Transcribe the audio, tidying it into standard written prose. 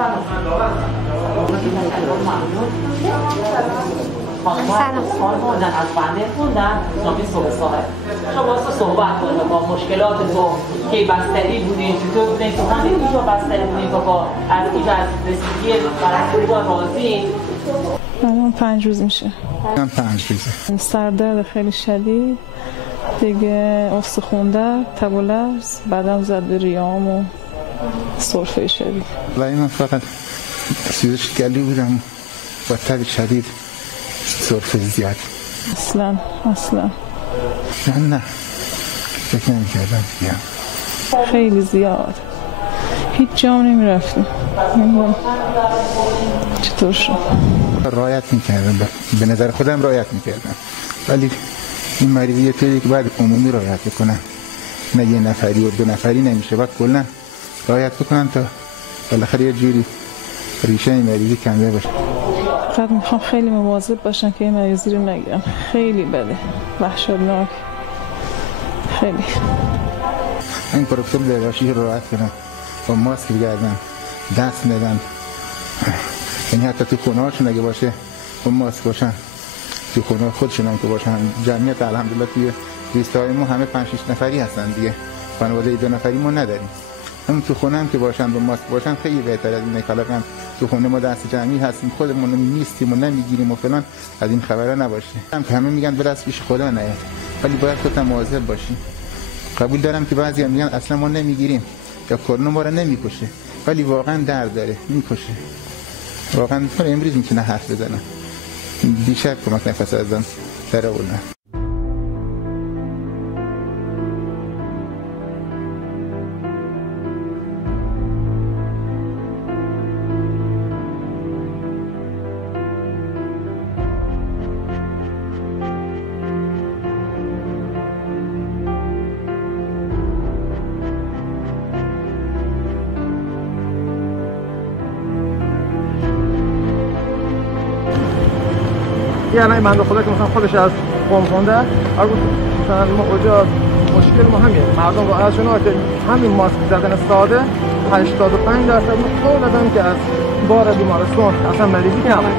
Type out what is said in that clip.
خانم از بنده خوندن نامی صبح صاحب شما صحبت کنید با مشکلاتتون که بستری بودین چطور بودین تو همین اینجا بستری بودین با از اینجا از رسیدگی فرانسوی راضی الان 5 روز میشه. 5 روزه. سردرد خیلی شدید دیگه، استخوان درد، تب و لرز، بعدم زد به ریه‌ام و سرفه شدید. ولی من فقط سوزش گلو بودم با تب شدید، سرفه زیاد. اصلا نه فکر نمی‌کردم بیام. خیلی زیاد، هیچ جام نمی‌رفتیم. چطور شد؟ رعایت می‌کردم، به نظر خودم رعایت می‌کردم، ولی این مریضی طوری که باید عمومی رعایت بکنن، نه یه نفری و 2 نفری نمیشه، باید کلا رعایت بکنن تا بالاخره یه جوری ریشه این مریضی کنده بشه. فقط میخوام خیلی مواظب باشن که این مریضی رو نگیرن. خیلی بده، وحشتناک، خیلی. این پروتکل بهداشتی رو رعایت کنن، با ماسک بگردن، دست ندن، یعنی حتی تو خونه هاشون اگه باشه با ماسک باشن، تو خونه خودشون هم که باشن. جمعیت الحمدلله توی ریستای ما همه 5-6 نفری هستن دیگه، خانواده 2 نفری ما نداریم. همون تو خونه هم که باشن با ماسک باشن خیلی بهتر از اینه که الان تو خونه ما دست جمعی هستیم، خودمون نیستیم و نمیگیریم و فلان، از این خبرا نباشه. هم که همه میگن به دست پیش خدا نیاد، ولی باید خودت مواظب باشی. قبول دارم که بعضی هم میگن اصلا ما نمیگیریم یا کرونا ما رو نمیکشه، ولی واقعا درد داره، میکشه. واقعا امروز میتونه حرف بزنه، بیشتر کمک نفس ازم در آوردن. یعنی من خدا که مثلا خودش از قوم خونده اگه مثلا ما اونجا مشکل ما همین مردم با ازشون که همین ماسک زدن ساده 85% قول دادن که از بار بیمارستان اصلا مریضی کمه.